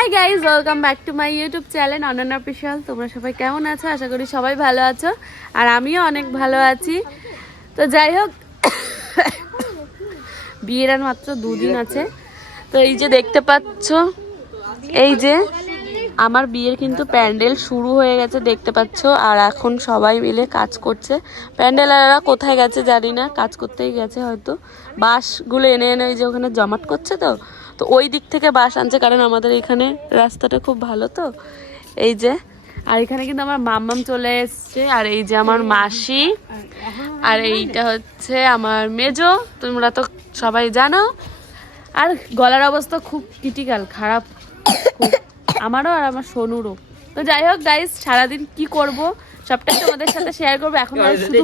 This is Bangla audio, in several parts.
Hi guys welcome back to my YouTube channel Ananya পিশাল তোমরা সবাই কেমন আছো? আশা করি সবাই ভালো আছো। আর আমিও অনেক ভালো আছি। তো যাই হোক, বিয়ের আর মাত্র দুদিন আছে। তো এই যে দেখতে পাচ্ছ, এই যে আমার বিয়ের কিন্তু প্যান্ডেল শুরু হয়ে গেছে, দেখতে পাচ্ছ। আর এখন সবাই মিলে কাজ করছে। প্যান্ডেলাররা কোথায় গেছে জানি না, কাজ করতেই গেছে হয়তো। বাঁশগুলো এনে এনে ওই যে ওখানে জমাট করছে তো? তো ওই দিক থেকে বাস আনছে, কারণ আমাদের এখানে রাস্তাটা খুব ভালো তো। এই যে, আর এখানে কিন্তু আমার মাম্মাম চলে এসছে, আর এই যে আমার মাসি, আর এইটা হচ্ছে আমার মেজো, তোমরা তো সবাই জানো। আর গলার অবস্থা খুব ক্রিটিক্যাল খারাপ আমারও আর আমার সোনুরও। তো যাই হোক গাইস সারাদিন কি করব? সবটাই তোমাদের সাথে শেয়ার করব। এখন আর শুধু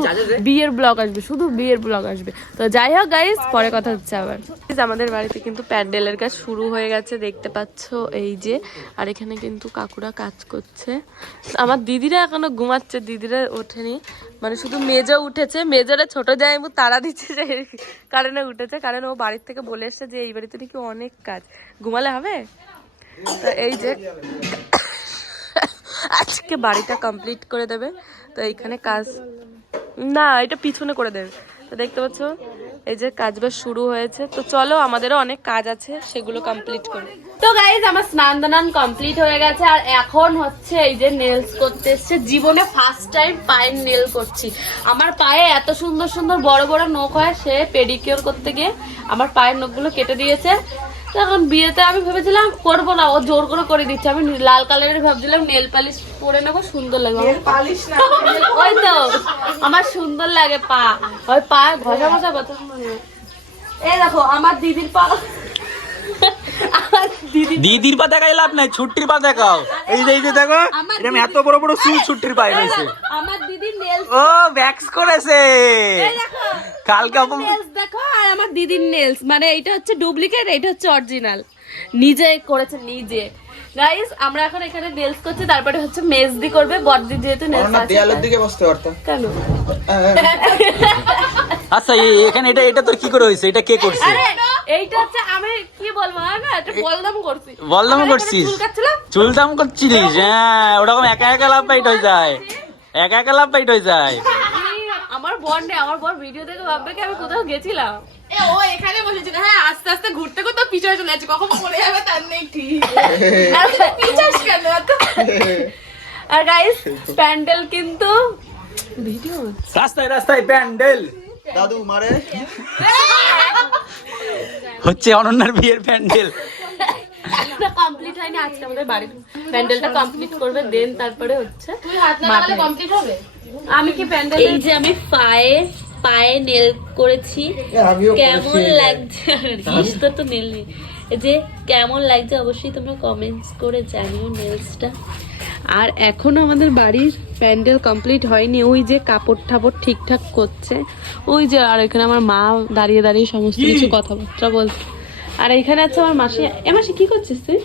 বিয়ের ব্লগ আসবে শুধু বিয়ের ব্লগ আসবে। তো যাই হোক গাইস পরে কথা হচ্ছে আবার। আমাদের বাড়িতে কিন্তু প্যান্ডেলের কাজ শুরু হয়ে গেছে দেখতে পাচ্ছ এই যে আর এখানে কিন্তু কাকুরা কাজ করছে। আমার দিদিরা এখনও ঘুমাচ্ছে দিদিরা ওঠেনি। মানে শুধু মেজো উঠেছে মেজোরা ছোট জায়গা তারা দিচ্ছে যে কারণে উঠেছে। কারণ ও বাড়ির থেকে বলে এসছে যে এই বাড়িতে নাকি অনেক কাজ। ঘুমালে হবে? তো এই যে আজকে বাড়িটা কমপ্লিট করে দেবে। তো এইখানে কাজ না, এটা পিছনে করে দেবে। তো দেখতে পাচ্ছ, এই যে কাজ বাজ শুরু হয়েছে। তো চলো, আমাদেরও অনেক কাজ আছে, সেগুলো কমপ্লিট করি। তো গাইজ আমার স্নান দানান কমপ্লিট হয়ে গেছে, আর এখন হচ্ছে এই যে নেলস করতে এসছে। জীবনে ফার্স্ট টাইম পায়ের নেল করছি। আমার পায়ে এত সুন্দর সুন্দর বড় বড় নখ হয়, সে পেডিকিওর করতে গিয়ে আমার পায়ের নখগুলো কেটে দিয়েছে। এখন বিয়েতে আমি ভেবেছিলাম করব না ও জোর করে করে দিচ্ছে। আমি লাল কালারের ভাবছিলাম নেল পালিশ পরে নেব সুন্দর লাগবে। ওই তো আমার সুন্দর লাগে পা। ওই পা ঘষা ঘষা কথা এই দেখো আমার দিদির পা দিদির পা দেখাই লাভ নাই ছুটির পা দেখাও। এই যে এই যে দেখো এরকম এত বড় বড় চুল ছুটির পায়ে রয়েছে আমার দিদির নেল ও ব্যাক্স করেছে। কালকে আপু নেলস দেখো আর আমার দিদির নেলস মানে এটা হচ্ছে ডুপ্লিকেট এটা হচ্ছে অরিজিনাল নিজে করেছে নিজে। গাইস আমরা এখন এখানে নেলস করছি তারপরে হচ্ছে মেজদি করবে বড়দি যেহেতু নেলস আছে দেয়ালের দিকে বসতে পারতাম কেন? আচ্ছা এখানে এটা এটা তোর কি করে হয়েছে? এটা কে করছে? এইটা হচ্ছে আমি কি বলব না এটা বলদাম করছি। বলদাম করছিস? চুল চুল দাম করছিলিস? হ্যাঁ ওরকম একা একা লাভ পাইট হয়ে যায়। একা একা লাভ হয়ে যায়। আমার বোন নে আমার বোন ভিডিও দেখে ভাববে কি আমি কোথাও গেছিলাম। এ, ও এখানে বসেছিল হ্যাঁ আস্তে আস্তে ঘুরতে ঘুরতে পিছনে চলে যাচ্ছে। কখন পড়ে যাবে তার নেই ঠিক। আর পিছাস কেন আর গাইস প্যান্ডেল কিন্তু ভিডিও রাস্তায় রাস্তায় প্যান্ডেল। দাদু মারে। হচ্ছে অনন্যার বিয়ের প্যান্ডেল। একটা কমপ্লিট হয়নি আজকে আমাদের বাড়ির প্যান্ডেলটা কমপ্লিট করবে দেন তারপরে হচ্ছে তুই হাত না লাগালে কমপ্লিট হবে? আমি কি প্যান্ডেল এই যে আমি পায়ে পায়ে নেল করেছি। কেমন লাগছে? তো নেল যে কেমন লাগছে অবশ্যই তোমরা কমেন্টস করে জানিও নেলসটা আর এখনও আমাদের বাড়ির প্যান্ডেল কমপ্লিট হয়নি ওই যে কাপড় ঠাপড় ঠিকঠাক করছে। ওই যে আর এখানে আমার মা দাঁড়িয়ে দাঁড়িয়ে সমস্ত কিছু কথাবার্তা বলছে। আর এখানে আছে আমার মাসি। এ মাসি কি করছিস তুই?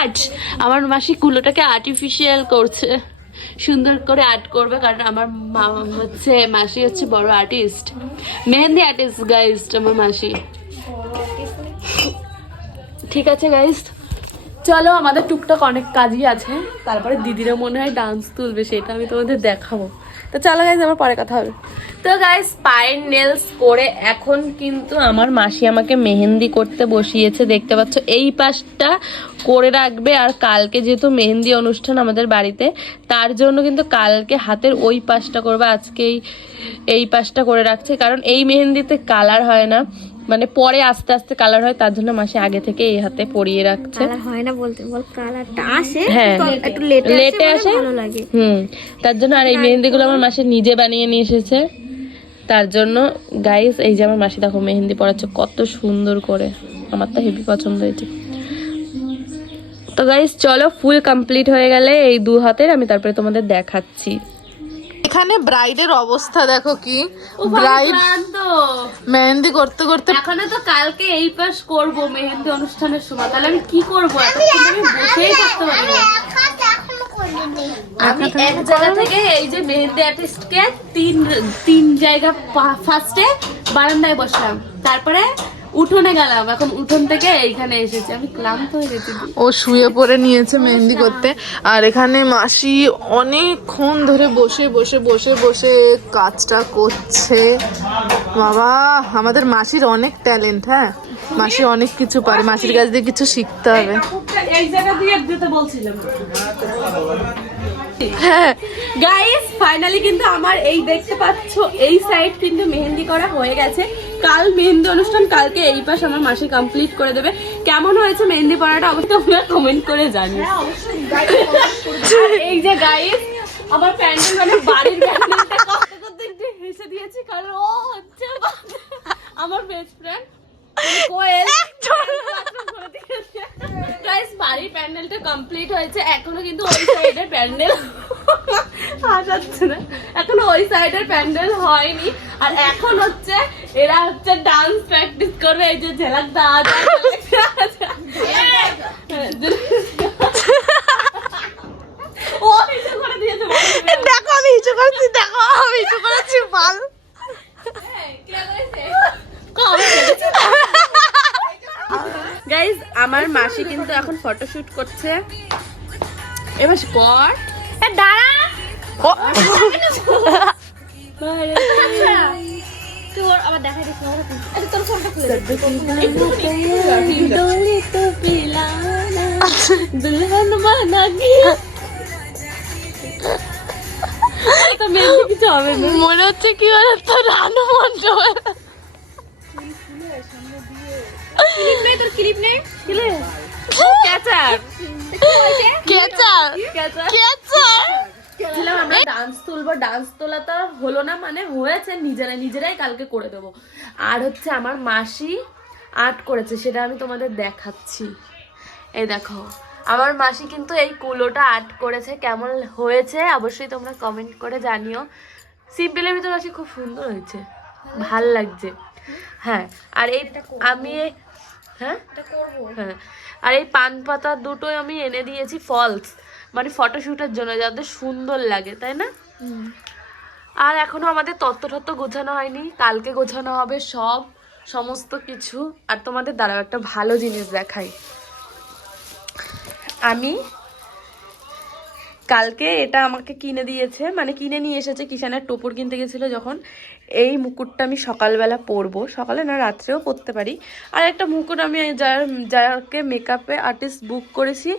আর্ট। আমার মাসি কুলোটাকে আর্টিফিশিয়াল করছে। সুন্দর করে আর্ট করবে কারণ আমার মা হচ্ছে মাসি হচ্ছে বড় আর্টিস্ট মেহেন্দি আর্টিস্ট গাইস্ট আমার মাসি। ঠিক আছে গাইস চলো, আমাদের টুকটাক অনেক কাজই আছে। তারপরে দিদিরা মনে হয় ডান্স তুলবে, সেটা আমি তোমাদের দেখাবো। তো চলো গাইজ আমার পরে কথা হবে। তো গাইস পায়ের নেলস করে এখন কিন্তু আমার মাসি আমাকে মেহেন্দি করতে বসিয়েছে, দেখতে পাচ্ছ? এই পাশটা করে রাখবে, আর কালকে যেহেতু মেহেন্দি অনুষ্ঠান আমাদের বাড়িতে, তার জন্য কিন্তু কালকে হাতের ওই পাশটা করবে আজকেই এই পাশটা করে রাখছে, কারণ এই মেহেন্দিতে কালার হয় না। মানে পরে আস্তে আস্তে কালার হয় তার জন্য মাসে আগে থেকে এই হাতে পরিয়ে রাখছে। হয় না বলতে বল কালারটা আসে হ্যাঁ তো একটু লেটে আসে মানে ভালো লাগে। হুম তার জন্য আর এই মেহেন্দিগুলো আমার মাসে নিজে বানিয়ে নিয়ে এসেছে। তার জন্য গাইস এই যে আমার মাসি দেখো মেহেন্দি পড়াচ্ছে কত সুন্দর করে। আমার তো হেভি পছন্দ হয়েছে। তো গাইস চলো ফুল কমপ্লিট হয়ে গেলে এই দু হাতের আমি তারপরে তোমাদের দেখাচ্ছি। এখানে ব্রাইডের অবস্থা দেখো কি? ব্রাইড মেহেন্দি করতে করতে এখন তো কালকে এই পাশ করব মেহেন্দি অনুষ্ঠানের সময়। তাহলে আমি কি করব? আমি বসেই থাকতে পারি না। আমি এক জায়গা থেকে এই যে মেহেন্দি আর্টিস্টকে তিন তিন জায়গা ফার্স্টে বারান্দায় বসলাম। তারপরে উঠোনে গেলাম এখন উঠোন থেকে এইখানে এসেছি। আমি ক্লান্ত হয়ে গেছি। ও শুয়ে পড়ে নিয়েছে মেহেন্দি করতে। আর এখানে মাসি অনেকক্ষণ ধরে বসে বসে বসে বসে কাজটা করছে। বাবা আমাদের মাসির অনেক ট্যালেন্ট হ্যাঁ? মাসি অনেক কিছু পারে। মাসির কাছ দিয়ে কিছু শিখতে হবে। এই জায়গা দিয়ে যেতে বলছিলাম। হ্যাঁ গাইস ফাইনালি কিন্তু আমার এই দেখতে পাচ্ছ এই সাইড কিন্তু মেহেন্দি করা হয়ে গেছে। কাল মেহেন্দি অনুষ্ঠান কালকে এই পাশ আমার মাসে কমপ্লিট করে দেবে। কেমন হয়েছে মেহেন্দি পড়াটা অবশ্যই তোমরা কমেন্ট করে জানি আর এই যে গাইস আমার প্যান্ডেল মানে বাড়ির প্যান্ডেলটা করতে করতে একটু হেসে দিয়েছি কারণ ও হচ্ছে আমার বেস্ট ফ্রেন্ড কোয়েল। গাইস বাড়ির প্যান্ডেলটা কমপ্লিট হয়েছে। এখনও কিন্তু ওই সাইডের প্যান্ডেল। আসাচ্ছে না। এখনও ওই সাইডের প্যান্ডেল হয়নি। আর এখন হচ্ছে এরা হচ্ছে ডান্স প্র্যাকটিস করবে এই যে ঝেলাক দা দা, ঝেলাক দা, দা। ও নিচে করে দিয়েছে দেখো আমি হিচু করছি দেখো আমি হিচু করেছি মাল গাইজ আমার মাসি কিন্তু এখন ফটোশুট করছে। এবার কর দাঁড়া মনে হচ্ছে কি বলে তোর রানু মন্ত্র ক্যাচার ক্যাচার ক্যাচার কেচার আমরা ডান্স তুলবো ডান্স তোলা তো হলো না মানে হয়েছে নিজেরাই নিজেরাই কালকে করে দেবো। আর হচ্ছে আমার মাসি আর্ট করেছে সেটা আমি তোমাদের দেখাচ্ছি। এই দেখো আমার মাসি কিন্তু এই কুলোটা আর্ট করেছে কেমন হয়েছে অবশ্যই তোমরা কমেন্ট করে জানিও। সিম্পলের ভিতরে মাসি খুব সুন্দর হয়েছে ভালো লাগছে। হ্যাঁ আর এই আমি হ্যাঁ? হ্যাঁ আর এই পান পাতা দুটোই আমি এনে দিয়েছি ফলস মানে ফটোশ্যুটের জন্য যাতে সুন্দর লাগে তাই না? আর এখনও আমাদের তত্ত্ব তত্ত্ব গোছানো হয়নি কালকে গোছানো হবে সব সমস্ত কিছু। আর তোমাদের দ্বারাও একটা ভালো জিনিস দেখাই। আমি কালকে এটা আমাকে কিনে দিয়েছে মানে কিনে নিয়ে এসেছে, কিষানের টোপর কিনতে গেছিল যখন। এই মুকুটটা আমি সকালবেলা পরবো। সকালে না, রাত্রেও পরতে পারি। আর একটা মুকুট আমি যার, যাকে মেকআপে আর্টিস্ট বুক করেছি,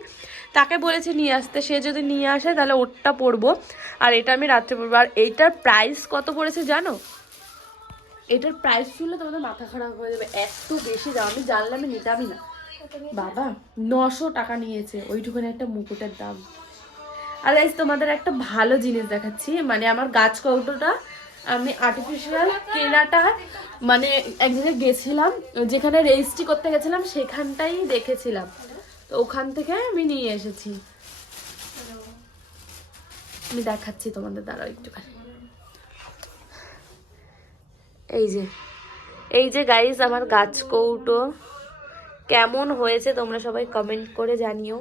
তাকে বলেছি নিয়ে আসতে। সে যদি নিয়ে আসে, তাহলে ওরটা পরবো। আর এটা আমি রাত্রে পরবো। আর এইটার প্রাইস কত পড়েছে জানো? এটার প্রাইস শুনলে তোমাদের মাথা খারাপ হয়ে যাবে। এত বেশি দাম। আমি জানলে আমি নিতামই না। বাবা, নশো টাকা নিয়েছে। ওইটুখানে একটা মুকুটের দাম। আর গাইজ তোমাদের একটা ভালো জিনিস দেখাচ্ছি। মানে আমার গাছ কৌটোটা, আমি আর্টিফিশিয়াল কেনাটা মানে এক জায়গায় গেছিলাম, যেখানে রেজিস্ট্রি করতে গেছিলাম, সেখানটাই দেখেছিলাম। তো ওখান থেকে আমি নিয়ে এসেছি। আমি দেখাচ্ছি তোমাদের দ্বারা একটুখানি। এই যে এই যে গাইজ আমার গাছ কৌটো। কেমন হয়েছে তোমরা সবাই কমেন্ট করে জানিও।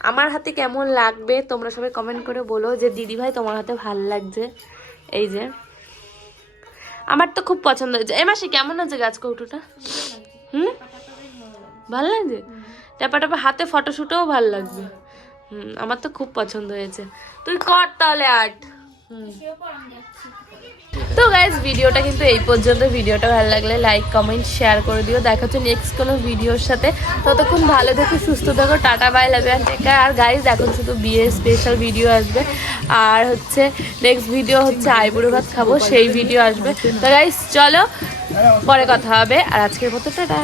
আমার হাতে কেমন লাগবে তোমরা সবাই কমেন্ট করে বলো যে, দিদি ভাই, তোমার হাতে ভালো লাগছে? এই যে। আমার তো খুব পছন্দ হয়েছে। এ মাসি, কেমন আছে গাছ কৌটোটা? হুম? ভালো লাগছে? টাপা টাপা হাতে ফটোশুটেও ভালো লাগবে। হুম, আমার তো খুব পছন্দ হয়েছে। তুই কর তাহলে আর্ট। হুম। তো গাইজ ভিডিওটা কিন্তু এই পর্যন্ত। ভিডিওটা ভালো লাগলে লাইক কমেন্ট শেয়ার করে দিও। দেখা হচ্ছে নেক্সট কোনো ভিডিওর সাথে। ততক্ষণ ভালো থেকো, সুস্থ থাকো। টাটা বাই লাভ আর গাইজ এখন শুধু বিয়ে স্পেশাল ভিডিও আসবে। আর হচ্ছে নেক্সট ভিডিও হচ্ছে আইবুড়ো ভাত খাব, সেই ভিডিও আসবে। তো গাইজ চলো, পরে কথা হবে। আর আজকের মতো, টাটা।